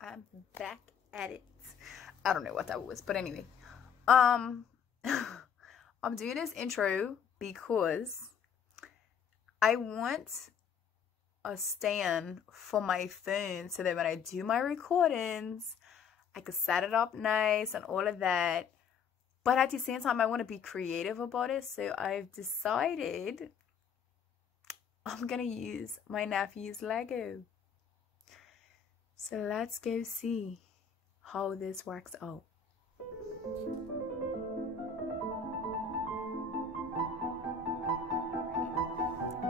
I'm back at it. I don't know what that was, but anyway. I'm doing this intro because I want a stand for my phone so that when I do my recordings, I can set it up nice and all of that. But at the same time, I want to be creative about it. So I've decided I'm going to use my nephew's Lego. So let's go see how this works out.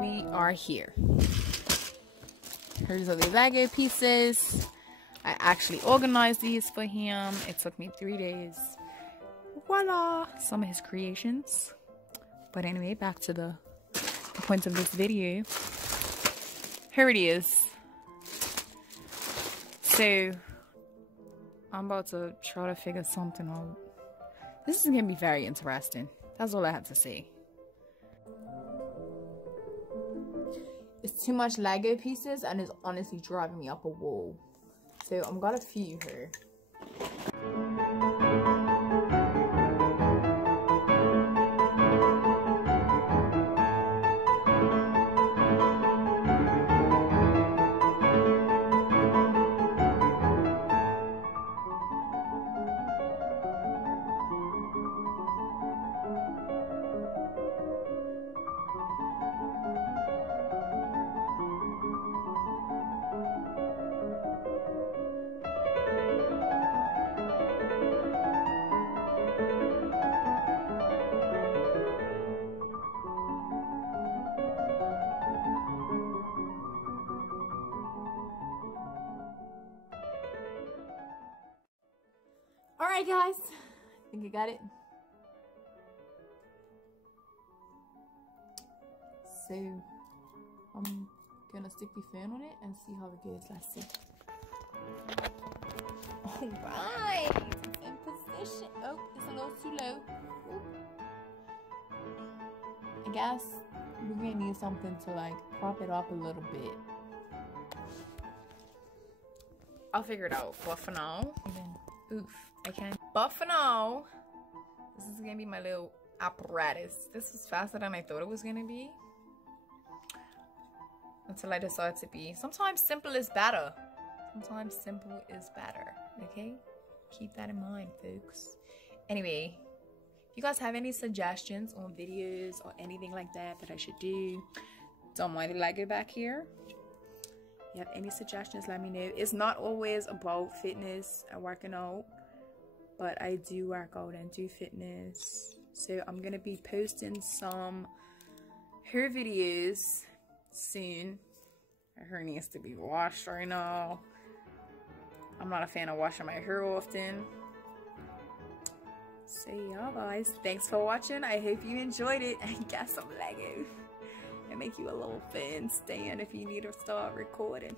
We are here. Here's all the Lego pieces. I actually organized these for him. It took me 3 days. Voila! Some of his creations. But anyway, back to the point of this video. Here it is. So, I'm about to try to figure something out. This is going to be very interesting. That's all I have to say. It's too much Lego pieces and it's honestly driving me up a wall. So, I've got a few here. Alright guys, I think you got it. So, I'm gonna stick the fan on it and see how it goes. Let's see. Alright, it's in position. Oh, it's a little too low. Oop. I guess we're gonna need something to like prop it up a little bit. I'll figure it out, but for now, oof, I can't. But for now, this is gonna be my little apparatus. This was faster than I thought it was gonna be. Until I decide to be. Sometimes simple is better. Sometimes simple is better. Okay? Keep that in mind, folks. Anyway, if you guys have any suggestions on videos or anything like that that I should do, don't mind the Lego back here. If you have any suggestions, let me know. It's not always about fitness and working out, but I do work out and do fitness. So I'm gonna be posting some hair videos soon. My hair needs to be washed right now. I'm not a fan of washing my hair often. So yeah guys, thanks for watching. I hope you enjoyed it and got some Lego. And make you a little fan stand if you need to start recording.